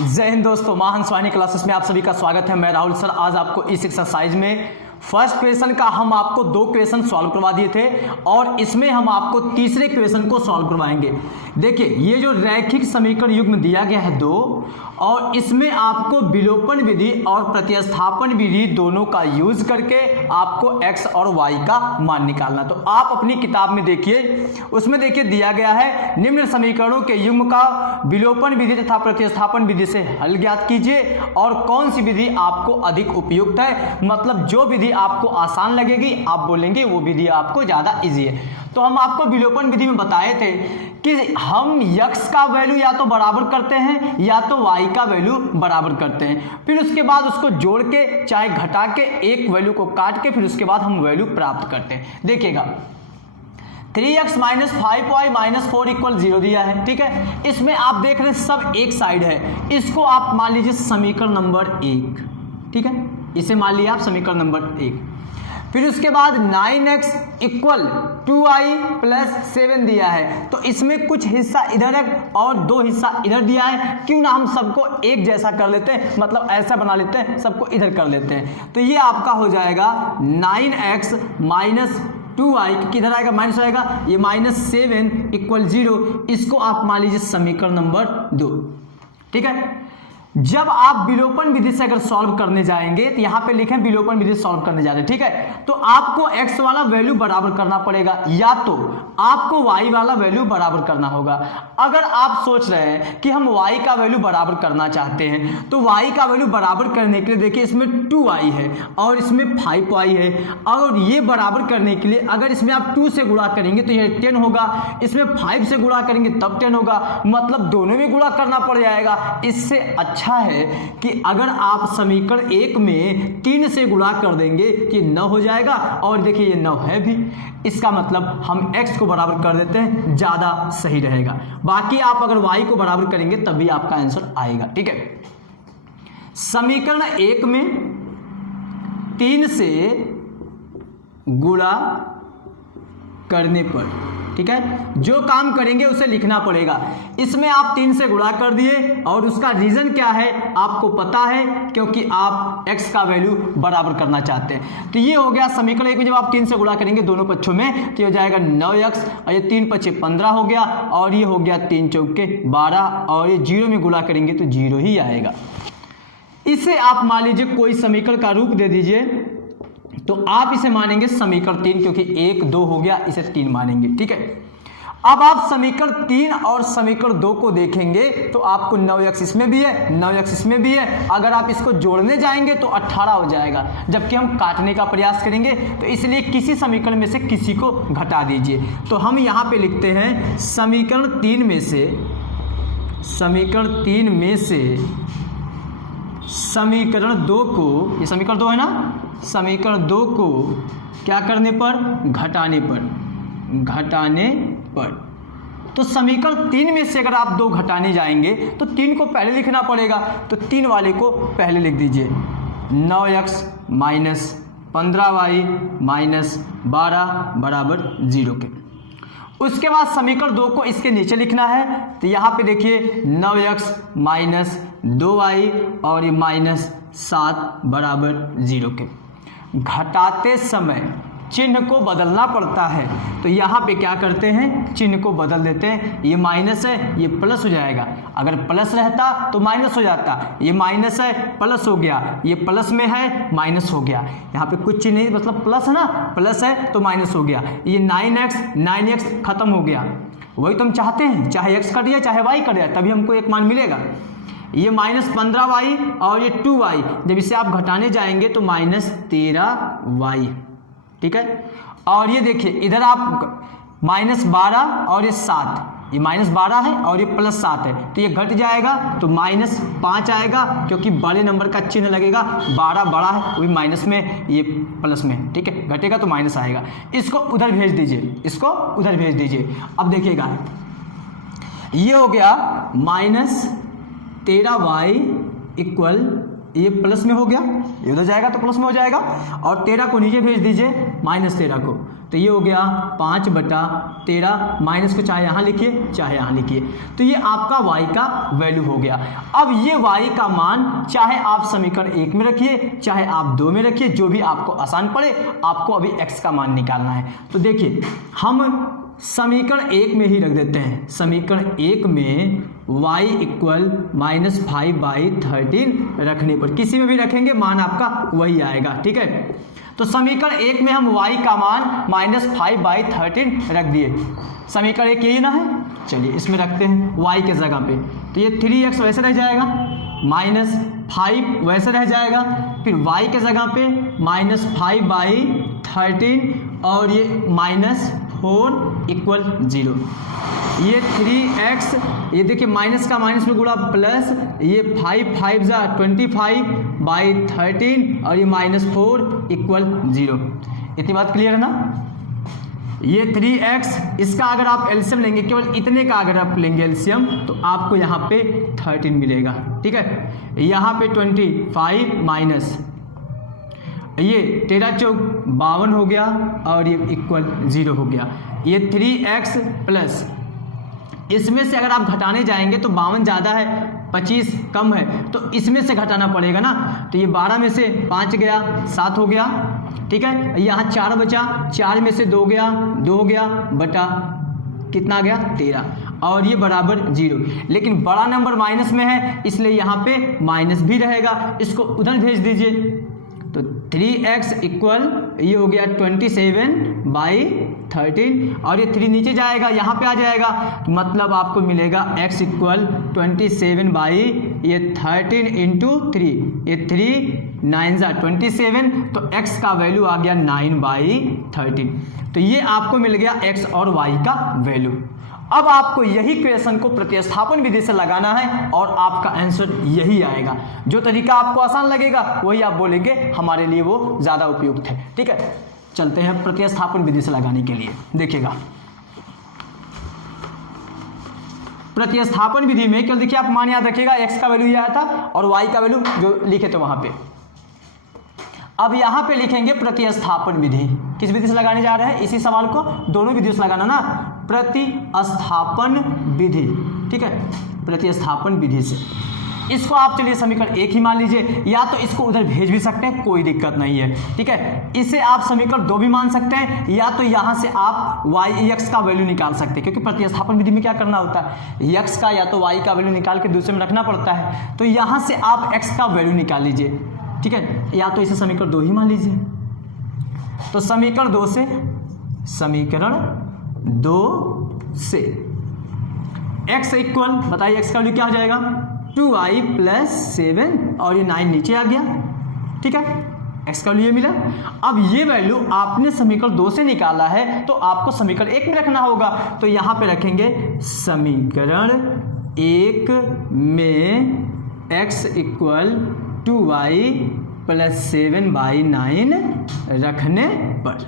जय हिंद दोस्तों, मां हंसवानी क्लासेस में आप सभी का स्वागत है। मैं राहुल सर आज आपको इस एक्सरसाइज में फर्स्ट क्वेश्चन का हम आपको 2 क्वेश्चन सॉल्व करवा दिए थे और इसमें हम आपको तीसरे क्वेश्चन को सॉल्व करवाएंगे। देखिए ये जो रैखिक समीकरण युग्म दिया गया है 2 और इसमें आपको विलोपन विधि और प्रतिस्थापन विधि दोनों का यूज करके आपको x और y का मान निकालना। तो आप अपनी किताब में देखिए, उसमें देखिए दिया गया है निम्न समीकरणों के युग्म का विलोपन विधि तथा प्रतिस्थापन विधि से हल ज्ञात कीजिए और कौन सी विधि आपको अधिक उपयुक्त है। मतलब जो विधि आपको आसान लगेगी आप बोलेंगे वो विधि आपको ज्यादा इजी है। तो हम आपको विलोपन विधि में बताए थे कि हम x का वैल्यू या तो बराबर करते हैं या तो y का वैल्यू बराबर करते हैं, फिर उसके बाद उसको जोड़ के चाहे घटा के एक वैल्यू को काट के फिर उसके बाद हम वैल्यू प्राप्त करते हैं। देखिएगा 3x minus 5y minus 4 equal 0 दिया है, ठीक है। इसमें आप देख रहे हैं सब एक साइड है, इसको आप मान लीजिए समीकरण नंबर 1, ठीक है। इसे मान लिया आप समीकरण नंबर 1। फिर उसके बाद 9x इक्वल 2y प्लस 7 दिया है, तो इसमें कुछ हिस्सा इधर है और 2 हिस्सा इधर दिया है। क्यों ना हम सबको एक जैसा कर लेते हैं, मतलब ऐसा बना लेते हैं, सबको इधर कर लेते हैं। तो ये आपका हो जाएगा 9x माइनस 2y किधर आएगा, माइनस आएगा, ये माइनस 7 इक्वल 0। इसको आप मान लीजिए समीकरण नंबर 2, ठीक है। जब आप विलोपन विधि से अगर सॉल्व करने जाएंगे तो यहां पे लिखें विलोपन विधि सॉल्व करने जा रहे हैं, ठीक है। तो आपको x वाला वैल्यू बराबर करना पड़ेगा या तो आपको y वाला वैल्यू बराबर करना होगा। अगर आप सोच रहे हैं कि हम y का वैल्यू बराबर करना चाहते हैं तो y का वैल्यू बराबर करने के लिए देखिए इसमें 2y है और इसमें 5y है, और ये बराबर करने के लिए अगर इसमें आप 2 से गुणा करेंगे तो ये 10 होगा, इसमें 5 से गुणा करेंगे तब 10 होगा, मतलब दोनों में गुणा करना पड़ जाएगा। इससे अच्छा है कि अगर आप समीकरण 1 में 3 से गुणा कर देंगे कि 9 हो जाएगा, और देखिए ये 9 है भी, इसका मतलब हम x को बराबर कर देते हैं, ज्यादा सही रहेगा। बाकी आप अगर y को बराबर करेंगे तभी आपका आंसर आएगा, ठीक है। समीकरण 1 में 3 से गुणा करने पर, ठीक है, जो काम करेंगे उसे लिखना पड़ेगा। इसमें आप 3 से गुणा कर दिए और उसका रीजन क्या है आपको पता है, क्योंकि आप x का वैल्यू बराबर करना चाहते हैं। तो ये हो गया समीकरण 1 में जब आप 3 से गुणा करेंगे दोनों पक्षों में तो ये हो जाएगा 9x और ये 3 पक्षे 15 हो गया और ये हो गया 3 चौके 12 और ये 0 में गुणा करेंगे तो 0 ही आएगा। इसे आप मान लीजिए कोई समीकरण का रूप दे दीजिए तो आप इसे मानेंगे समीकरण 3, क्योंकि 1 2 हो गया, इसे 3 मानेंगे, ठीक है। अब आप समीकरण 3 और समीकरण 2 को देखेंगे तो आपको 9x इसमें भी है, 9x इसमें भी है। अगर आप इसको जोड़ने जाएंगे तो 18 हो जाएगा, जबकि हम काटने का प्रयास करेंगे, तो इसलिए किसी समीकरण में से किसी को घटा दीजिए। तो हम यहाँ पे लिखते हैं समीकरण 3 में से समीकरण 2 को, ये समीकरण 2 है ना, समीकरण 2 को क्या करने पर, घटाने पर। तो समीकरण 3 में से अगर आप 2 घटाने जाएंगे तो 3 को पहले लिखना पड़ेगा, तो 3 वाले को पहले लिख दीजिए। 9x माइनस 15y माइनस 12 बराबर 0 के। उसके बाद समीकरण 2 को इसके नीचे लिखना है, तो यहाँ पे देखिए 9x माइनस 2y और ये माइनस 7 बराबर 0 के। घटाते समय चिन्ह को बदलना पड़ता है, तो यहाँ पे क्या करते हैं, चिन्ह को बदल देते हैं। ये माइनस है, ये प्लस हो जाएगा, अगर प्लस रहता तो माइनस हो जाता, ये माइनस है प्लस हो गया, ये प्लस में है माइनस हो गया। यहाँ पे कुछ चिन्ह नहीं, मतलब प्लस है ना, प्लस है तो माइनस हो गया। ये 9x खत्म हो गया, वही तो हम चाहते हैं, चाहे x कट जाए चाहे y कट जाए तभी हमको एक मान मिलेगा। ये माइनस 15y और ये 2y, जब इसे आप घटाने जाएंगे तो माइनस 13y, ठीक है। और ये देखिए इधर आप माइनस 12 और ये 7, ये माइनस 12 है और ये प्लस 7 है, तो ये घट जाएगा तो माइनस 5 आएगा, क्योंकि बड़े नंबर का चिन्ह लगेगा। 12 बड़ा है वही माइनस में, ये प्लस में, ठीक है, घटेगा तो माइनस आएगा। इसको उधर भेज दीजिए, इसको उधर भेज दीजिए। अब देखिएगा ये हो गया माइनस 13y इक्वल, ये प्लस में हो गया, ये उधर जाएगा तो प्लस में हो जाएगा, और 13 को नीचे भेज दीजिए, माइनस 13 को, तो ये हो गया 5/13, माइनस को चाहे यहाँ लिखिए चाहे यहाँ लिखिए, तो ये आपका y का वैल्यू हो गया। अब ये y का मान चाहे आप समीकरण 1 में रखिए चाहे आप 2 में रखिए, जो भी आपको आसान पड़े, आपको अभी x का मान निकालना है। तो देखिए हम समीकरण 1 में ही रख देते हैं। समीकरण 1 में y इक्वल -5/13 रखने पर, किसी में भी रखेंगे मान आपका वही आएगा, ठीक है। तो समीकरण 1 में हम y का मान -5/13 रख दिए। समीकरण 1 यही ना है, चलिए इसमें रखते हैं y के जगह पे, तो ये 3x वैसे रह जाएगा, -5 वैसे रह जाएगा, फिर y के जगह पे -5/13 और ये -4 = 0। ये 3x, ये देखिए माइनस का माइनस में गुणा प्लस, ये 5 5 जा 25/13 और ये -4 = 0। इतनी बात क्लियर है ना। ये 3x, इसका अगर आप एलसीएम लेंगे, केवल इतने का अगर आप लेंगे एलसीएम, तो आपको यहाँ पे 13 मिलेगा, ठीक है। यहाँ पे 25 माइनस ये 13 चौक 52 हो गया और ये = 0 हो गया। ये 3x प्लस इसमें से अगर आप घटाने जाएंगे तो 52 ज़्यादा है, 25 कम है, तो इसमें से घटाना पड़ेगा ना। तो ये 12 में से 5 गया, 7 हो गया, ठीक है। यहाँ 4 बचा, 4 में से 2 गया, 2 हो गया, बटा कितना आ गया 13, और ये बराबर 0। लेकिन बड़ा नंबर माइनस में है, इसलिए यहाँ पे माइनस भी रहेगा, इसको उधर भेज दीजिए। तो 3x इक्वल ये हो गया 27/13 और ये 3 नीचे जाएगा, यहाँ पे आ जाएगा, तो मतलब आपको मिलेगा x इक्वल 27/13 इंटू 3, ये 3 9 जा 27, तो x का वैल्यू आ गया 9/13। तो ये आपको मिल गया x और y का वैल्यू। अब आपको यही क्वेश्चन को प्रतिस्थापन विधि से लगाना है और आपका आंसर यही आएगा। जो तरीका आपको आसान लगेगा वही आप बोलेंगे हमारे लिए वो ज़्यादा उपयुक्त है, ठीक है। चलते हैं प्रतिस्थापन विधि से लगाने के लिए। देखिएगा प्रतिस्थापन विधि में, क्या देखिए आप मान याद रखिएगा, x का वैल्यू ये आया था और y का वैल्यू जो लिखे थे वहां पे। अब यहाँ पे लिखेंगे प्रतिस्थापन विधि। किस विधि से लगाने जा रहे हैं इसी सवाल को? दोनों विधियों से लगाना ना, प्रतिस्थापन विधि, ठीक है, प्रतिस्थापन विधि से। इसको आप चलिए समीकरण 1 ही मान लीजिए, या तो इसको उधर भेज भी सकते हैं, कोई दिक्कत नहीं है, ठीक है। इसे आप समीकरण 2 भी मान सकते हैं, या तो यहाँ से आप x का वैल्यू निकाल सकते हैं, क्योंकि प्रतिस्थापन विधि में क्या करना होता है, x का या तो y का वैल्यू निकाल के दूसरे में रखना पड़ता है। तो यहाँ से आप x का वैल्यू निकाल लीजिए, ठीक है, या तो इसे समीकरण 2 ही मान लीजिए। तो समीकरण 2 से x इक्वल, बताइए x का वैल्यू क्या हो जाएगा, 2i + 7 और ये 9 नीचे आ गया, ठीक है, x का वैल्यू ये मिला। अब ये वैल्यू आपने समीकरण 2 से निकाला है, तो आपको समीकरण 1 में रखना होगा। तो यहाँ पे रखेंगे समीकरण 1 में x इक्वल 2i + 7/9 रखने पर,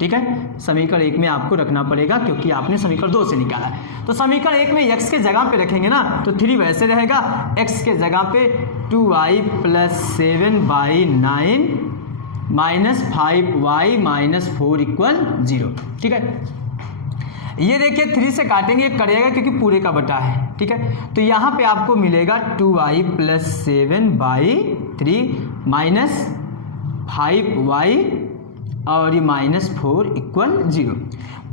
ठीक है। समीकरण 1 में आपको रखना पड़ेगा क्योंकि आपने समीकरण 2 से निकाला है। तो समीकरण 1 में x के जगह पे रखेंगे ना, तो 3 वैसे रहेगा, x के जगह पे 2i + 7/9 -5y - 4 = 0, ठीक है। ये देखिए 3 से काटेंगे, करेगा क्योंकि पूरे का बटा है, ठीक है। तो यहाँ पे आपको मिलेगा 2i + 7/3 -5y और ये -4 = 0।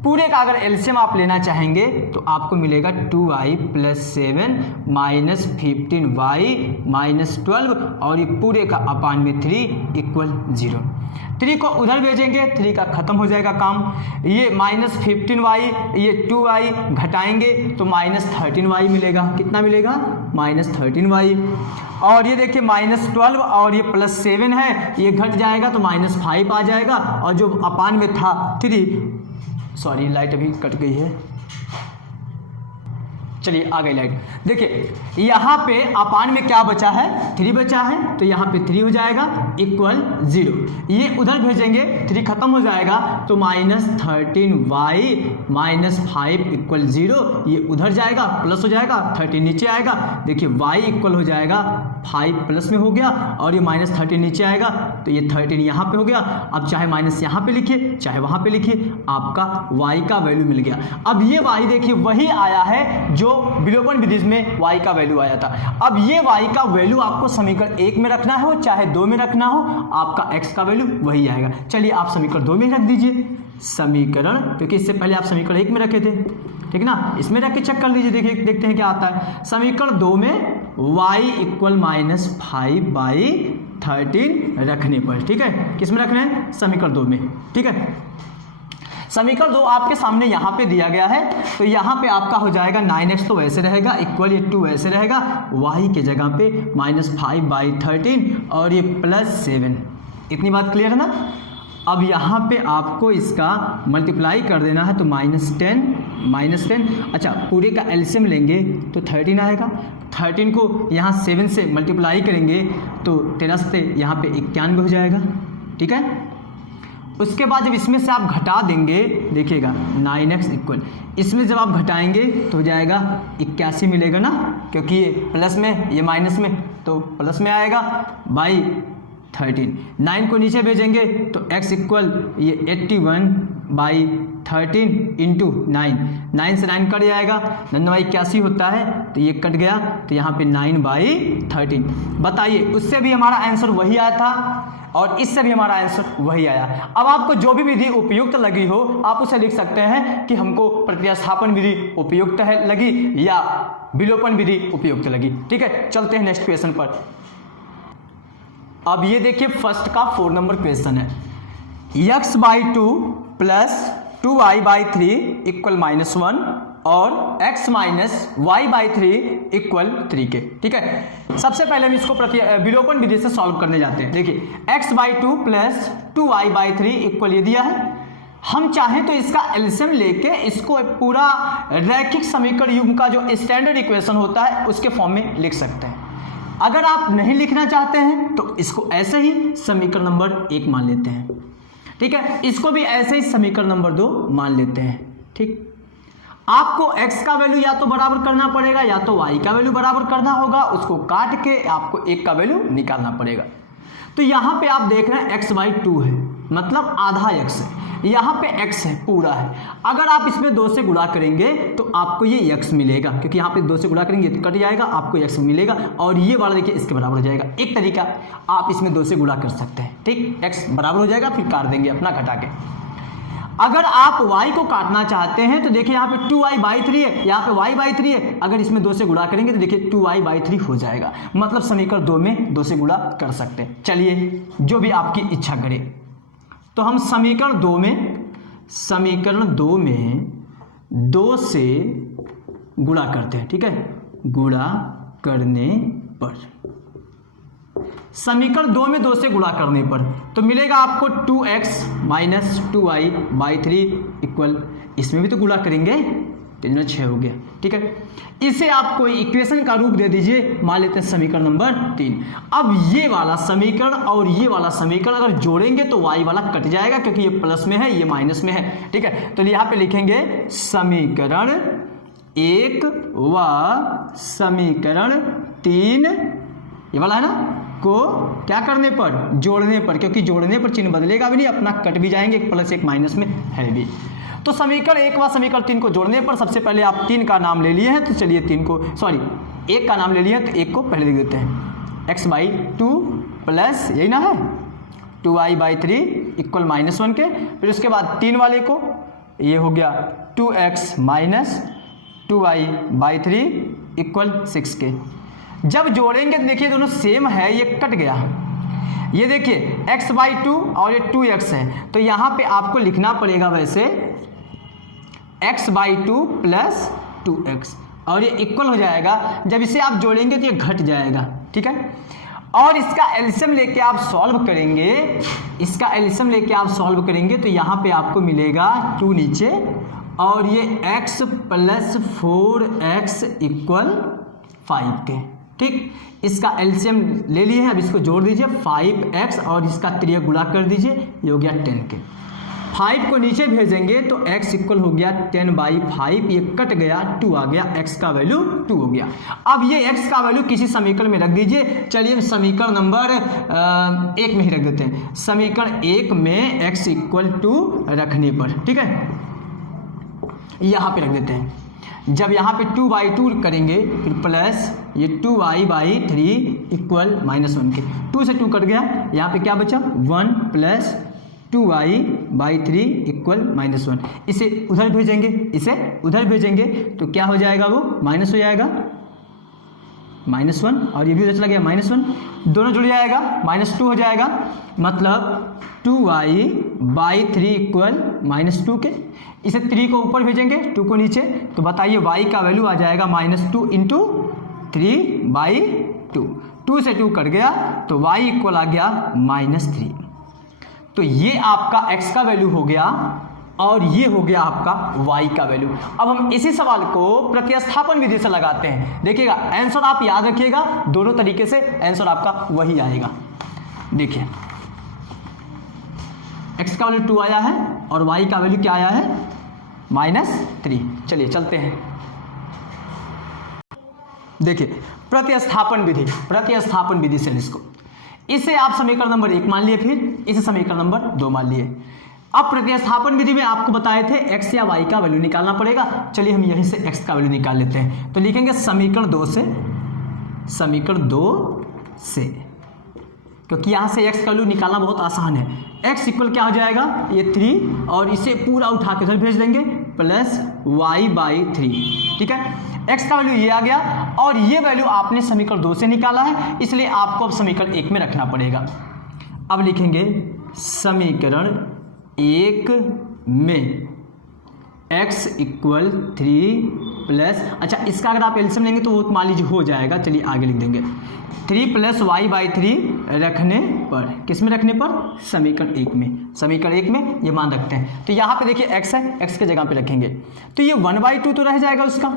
पूरे का अगर एलसीएम आप लेना चाहेंगे तो आपको मिलेगा 2i + 7 -15y - 12 और ये पूरे का अपान में 3 = 0। 3 को उधर भेजेंगे, 3 का खत्म हो जाएगा काम। ये -15y, ये 2i घटाएंगे तो -13y मिलेगा। कितना मिलेगा? -13y। और ये देखिए -12 और ये +7 है, ये घट जाएगा तो -5 आ जाएगा, और जो अपान में था 3, सॉरी लाइट अभी कट गई है, चलिए आ गई लाइट। देखिए यहाँ पे अपान में क्या बचा है, 3 बचा है, तो यहाँ पे 3 हो जाएगा इक्वल 0। ये उधर भेजेंगे 3 खत्म हो जाएगा तो -13y - 5 इक्वल 0। ये उधर जाएगा प्लस हो जाएगा, 13 नीचे आएगा। देखिए y इक्वल हो जाएगा 5 प्लस में हो गया और ये -13 नीचे आएगा तो ये 13 यहाँ पे हो गया। अब चाहे माइनस यहाँ पे लिखिए चाहे वहाँ पे लिखिए, आपका y का वैल्यू मिल गया। अब ये y देखिए वही आया है जो विलोपन विधि में y का वैल्यू आया था। अब ये y का वैल्यू आपको समीकरण 1 में रखना हो चाहे 2 में रखना हो, आपका x का वैल्यू वही आएगा। चलिए आप समीकरण 2 में रख दीजिए। समीकरण, क्योंकि इससे पहले आप समीकरण 1 में रखे थे, ठीक ना, इसमें रख के चेक कर लीजिए, देखिए देखते हैं क्या आता है। समीकरण 2 में y इक्वल -5/13 रखने पर, ठीक है, किस में रखना है, समीकरण 2 में, ठीक है। समीकरण 2 आपके सामने यहाँ पे दिया गया है, तो यहाँ पे आपका हो जाएगा 9x तो वैसे रहेगा इक्वल ये 2 वैसे रहेगा, y के जगह पे -5/13 और ये +7। इतनी बात क्लियर है ना। अब यहाँ पे आपको इसका मल्टीप्लाई कर देना है तो -10, अच्छा पूरे का एलसीएम लेंगे तो 13 आएगा। 13 को यहाँ 7 से मल्टीप्लाई करेंगे तो 13 से यहाँ पे 91 हो जाएगा, ठीक है। उसके बाद जब इसमें से आप घटा देंगे, देखिएगा 9x इक्वल, इसमें जब आप घटाएंगे तो हो जाएगा 81 मिलेगा ना, क्योंकि ये प्लस में ये माइनस में तो प्लस में आएगा बाई 13। 9 को नीचे भेजेंगे तो x इक्वल ये 81/13 इंटू 9 से 9 कट जाएगा, 9/81 होता है तो ये कट गया तो यहाँ पे 9/13। बताइए उससे भी हमारा आंसर वही आया था और इससे भी हमारा आंसर वही आया। अब आपको जो भी विधि उपयुक्त लगी हो आप उसे लिख सकते हैं कि हमको प्रतिस्थापन विधि उपयुक्त है लगी या विलोपन विधि उपयुक्त लगी, ठीक है। चलते हैं नेक्स्ट क्वेश्चन पर। अब ये देखिए फर्स्ट का 4 नंबर क्वेश्चन है, x/2 + 2y/3 इक्वल -1 और x - y/3 इक्वल 3 के, ठीक है। सबसे पहले हम इसको विलोपन विधि से सॉल्व करने जाते हैं। देखिए x/2 + 2y/3 इक्वल ये दिया है। हम चाहें तो इसका एलसीएम लेके इसको पूरा रैखिक समीकरण युग्म का जो स्टैंडर्ड इक्वेशन होता है उसके फॉर्म में लिख सकते हैं। अगर आप नहीं लिखना चाहते हैं तो इसको ऐसे ही समीकरण नंबर 1 मान लेते हैं, ठीक है। इसको भी ऐसे ही समीकरण नंबर 2 मान लेते हैं, ठीक। आपको x का वैल्यू या तो बराबर करना पड़ेगा या तो y का वैल्यू बराबर करना होगा, उसको काट के आपको 1 का वैल्यू निकालना पड़ेगा। तो यहाँ पे आप देख रहे हैं x/2 है, मतलब आधा x है, यहाँ पे x है पूरा है। अगर आप इसमें 2 से गुणा करेंगे तो आपको ये x मिलेगा, क्योंकि यहाँ पे 2 से गुणा करेंगे तो कट जाएगा, आपको x मिलेगा और ये वाला देखिए इसके बराबर हो जाएगा। एक तरीका आप इसमें 2 से गुणा कर सकते हैं, ठीक, x बराबर हो जाएगा, फिर काट देंगे अपना घटा के। अगर आप y को काटना चाहते हैं तो देखिए यहाँ पे 2y/3 है, यहाँ पे y/3 है, अगर इसमें 2 से गुणा करेंगे तो देखिए 2y/3 हो जाएगा, मतलब समीकरण 2 में 2 से गुणा कर सकते हैं। चलिए जो भी आपकी इच्छा करे, तो हम समीकरण 2 में 2 से गुणा करते हैं, ठीक है। गुणा करने पर समीकरण 2 में 2 से गुणा करने पर तो मिलेगा आपको 2x - 2y/3 इक्वल, इसमें भी तो गुणा करेंगे तो 6 हो गया, ठीक है। इसे आप कोई इक्वेशन का रूप दे दीजिए, मान लेते हैं समीकरण नंबर 3। अब ये वाला समीकरण और ये वाला समीकरण अगर जोड़ेंगे तो y वाला कट जाएगा, क्योंकि ये प्लस में है ये माइनस में है, ठीक है। तो यहाँ पे लिखेंगे समीकरण 1 व समीकरण 3, ये वाला है ना, को क्या करने पर, जोड़ने पर, क्योंकि जोड़ने पर चिन्ह बदलेगा भी नहीं, अपना कट भी जाएंगे, एक प्लस एक माइनस में है भी। तो समीकरण 1 व समीकरण 3 को जोड़ने पर सबसे पहले आप 3 का नाम ले लिए हैं तो चलिए 1 का नाम ले लिए तो 1 को पहले लिख देते हैं, x/2 प्लस यही ना है 2y/3 इक्वल -1 के, फिर उसके बाद 3 वाले को ये हो गया 2x - 2y/3 इक्वल 6 के। जब जोड़ेंगे तो देखिए दोनों सेम है, ये कट गया, ये देखिए x/2 और ये 2x है, तो यहाँ पे आपको लिखना पड़ेगा वैसे x/2 + 2x और ये इक्वल हो जाएगा। जब इसे आप जोड़ेंगे तो ये घट जाएगा, ठीक है। और इसका एलसीएम लेके आप सॉल्व करेंगे, तो यहाँ पे आपको मिलेगा 2 नीचे और ये x प्लस 4x इक्वल 5 के। ठीक, इसका एलसीएम ले लिए हैं, अब इसको जोड़ दीजिए 5x और इसका 3 गुणा कर दीजिए, ये हो गया 10 के। 5 को नीचे भेजेंगे तो x इक्वल हो गया 10/5, ये कट गया, 2 आ गया, x का वैल्यू 2 हो गया। अब ये x का वैल्यू किसी समीकरण में रख दीजिए। चलिए हम समीकरण नंबर 1 में ही रख देते हैं। समीकरण 1 में x इक्वल 2 रखने पर, ठीक है, यहाँ पे रख देते हैं। जब यहाँ पे 2/2 करेंगे फिर प्लस ये 2y/3 इक्वल -1 के, 2 से 2 कट गया, यहाँ पे क्या बचा 1 प्लस 2y/3 इक्वल -1। इसे उधर भेजेंगे, इसे उधर भेजेंगे तो क्या हो जाएगा, वो माइनस हो जाएगा -1, और ये भी उधर चला गया -1, दोनों जुड़ जाएगा, -2 हो जाएगा, मतलब 2y/3 इक्वल -2 के। इसे 3 को ऊपर भेजेंगे, 2 को नीचे, तो बताइए y का वैल्यू आ जाएगा -2 इंटू 3/2। 2 से 2 कट गया तो y इक्वल आ गया -3। तो ये आपका x का वैल्यू हो गया और ये हो गया आपका y का वैल्यू। अब हम इसी सवाल को प्रतिस्थापन विधि से लगाते हैं। देखिएगा आंसर आप याद रखिएगा, दोनों तरीके से आंसर आपका वही आएगा। देखिए x का वैल्यू 2 आया है और y का वैल्यू क्या आया है -3। चलिए चलते हैं। देखिए प्रतिस्थापन विधि से इसको, इसे आप समीकरण नंबर 1 मान लिए, फिर इसे समीकरण नंबर 2 मान लिए। अब प्रतिस्थापन विधि में आपको बताए थे x या y का वैल्यू निकालना पड़ेगा। चलिए हम यहीं से x का वैल्यू निकाल लेते हैं। तो लिखेंगे समीकरण 2 से, क्योंकि यहाँ से x का वैल्यू निकालना बहुत आसान है। x इक्वल क्या हो जाएगा, ये 3 और इसे पूरा उठा के उधर भेज देंगे प्लस y/3, ठीक है। x का वैल्यू ये आ गया और ये वैल्यू आपने समीकरण 2 से निकाला है, इसलिए आपको अब समीकरण 1 में रखना पड़ेगा। अब लिखेंगे समीकरण 1 में x इक्वल 3 प्लस, अच्छा इसका अगर आप एलसीएम लेंगे तो वो मान लीजिए हो जाएगा, चलिए आगे लिख देंगे 3 प्लस y/3 रखने पर, किस में रखने पर, समीकरण 1 में। समीकरण 1 में ये मान रखते हैं, तो यहाँ पे देखिए x है, x के जगह पे रखेंगे तो ये 1/2 तो रह जाएगा उसका,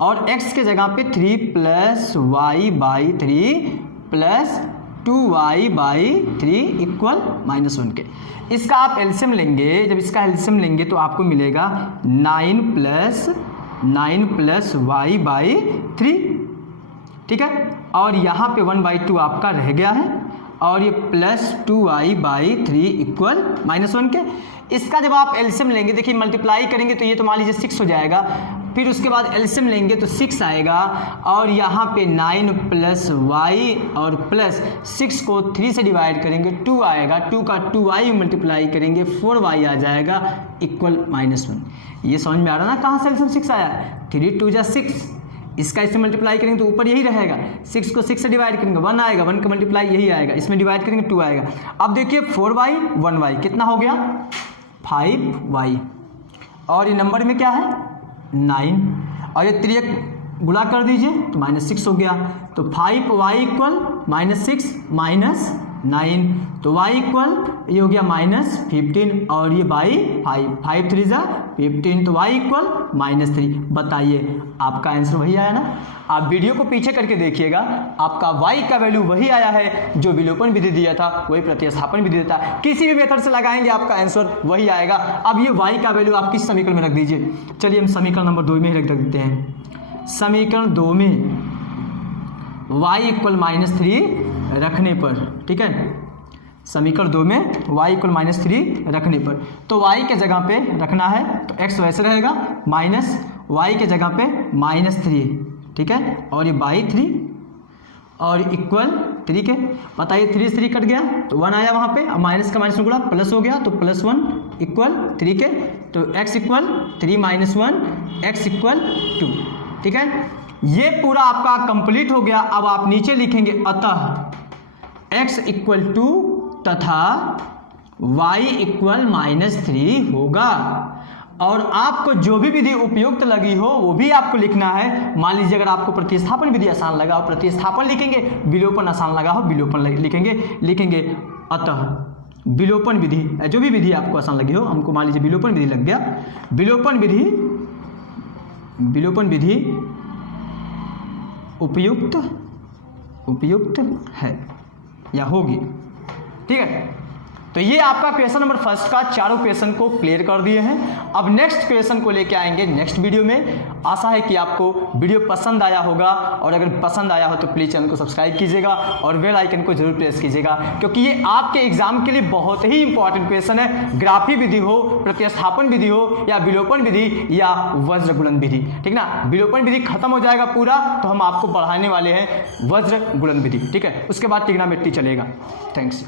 और x के जगह पे 3 plus y/3 plus 2y/3 equal -1 के। इसका आप एलसीएम लेंगे, जब इसका एलसीएम लेंगे तो आपको मिलेगा 9 प्लस y/3, ठीक है, और यहाँ पे 1/2 आपका रह गया है और ये प्लस 2y/3 इक्वल -1 के। इसका जब आप एलसीएम लेंगे, देखिए मल्टीप्लाई करेंगे तो ये तो मान लीजिए 6 हो जाएगा, फिर उसके बाद एलसीएम लेंगे तो 6 आएगा और यहाँ पे 9 प्लस y और प्लस 6 को 3 से डिवाइड करेंगे 2 आएगा, 2 का 2y मल्टीप्लाई करेंगे 4y आ जाएगा इक्वल -1। ये समझ में आ रहा ना कहाँ से एलसीएम 6 आया, 3 2 जा 6, इसका इससे मल्टीप्लाई करेंगे तो ऊपर यही रहेगा, 6 को 6 से डिवाइड करेंगे 1 आएगा, 1 का मल्टीप्लाई यही आएगा, इसमें डिवाइड करेंगे 2 आएगा। अब देखिए 4y 1y कितना हो गया 5y, और ये नंबर में क्या है 9, और ये 3 गुणा कर दीजिए तो -6 हो गया, तो 5y इक्वल -6 -9, तो y इक्वल ये हो गया -15 और ये बाई 5 3 जा 15, तो y इक्वल -3। बताइए आपका आंसर वही आया ना। आप वीडियो को पीछे करके देखिएगा, आपका y का वैल्यू वही आया है जो विलोपन विधि दिया था, वही प्रतिस्थापन विधि देता है, किसी भी मेथड से लगाएंगे आपका आंसर वही आएगा। अब ये y का वैल्यू आप किस समीकरण में रख दीजिए, चलिए हम समीकरण नंबर 2 में ही रख देते हैं। समीकरण 2 में y इक्वल -3 रखने पर, ठीक है, समीकरण 2 में y इक्वल -3 रखने पर, तो y के जगह पे रखना है तो x वैसे रहेगा माइनस y के जगह पे -3, ठीक है, और ये बाई 3 और इक्वल 3 के। बताइए 3 से 3 कट गया तो 1 आया वहाँ पे, अब माइनस का माइनस गुणा प्लस हो गया तो +1 इक्वल 3 के, तो x इक्वल 3 - 1 x इक्वल 2, ठीक है। ये पूरा आपका कंप्लीट हो गया। अब आप नीचे लिखेंगे अतः x इक्वल 2 तथा y इक्वल -3 होगा, और आपको जो भी विधि उपयुक्त लगी हो वो भी आपको लिखना है। मान लीजिए अगर आपको प्रतिस्थापन विधि आसान लगा हो प्रतिस्थापन लिखेंगे, विलोपन आसान लगा हो विलोपन लिखेंगे। अतः विलोपन विधि, जो भी विधि आपको आसान लगी हो, हमको मान लीजिए विलोपन विधि लग गया। विलोपन विधि उपयुक्त है या होगी, ठीक है। तो ये आपका क्वेश्चन नंबर फर्स्ट का चारों क्वेश्चन को क्लियर कर दिए हैं। अब नेक्स्ट क्वेश्चन को लेके आएंगे नेक्स्ट वीडियो में। आशा है कि आपको वीडियो पसंद आया होगा, और अगर पसंद आया हो तो प्लीज़ चैनल को सब्सक्राइब कीजिएगा और बेल आइकन को जरूर प्रेस कीजिएगा, क्योंकि ये आपके एग्जाम के लिए बहुत ही इंपॉर्टेंट क्वेश्चन है। ग्राफी विधि हो, प्रतिस्थापन विधि हो, या विलोपन विधि या वज्र गुणन विधि, ठीक ना। विलोपन विधि खत्म हो जाएगा पूरा, तो हम आपको बढ़ाने वाले हैं वज्र गुणन विधि, ठीक है। उसके बाद ट्रिग्नोमेट्री चलेगा। थैंक्स।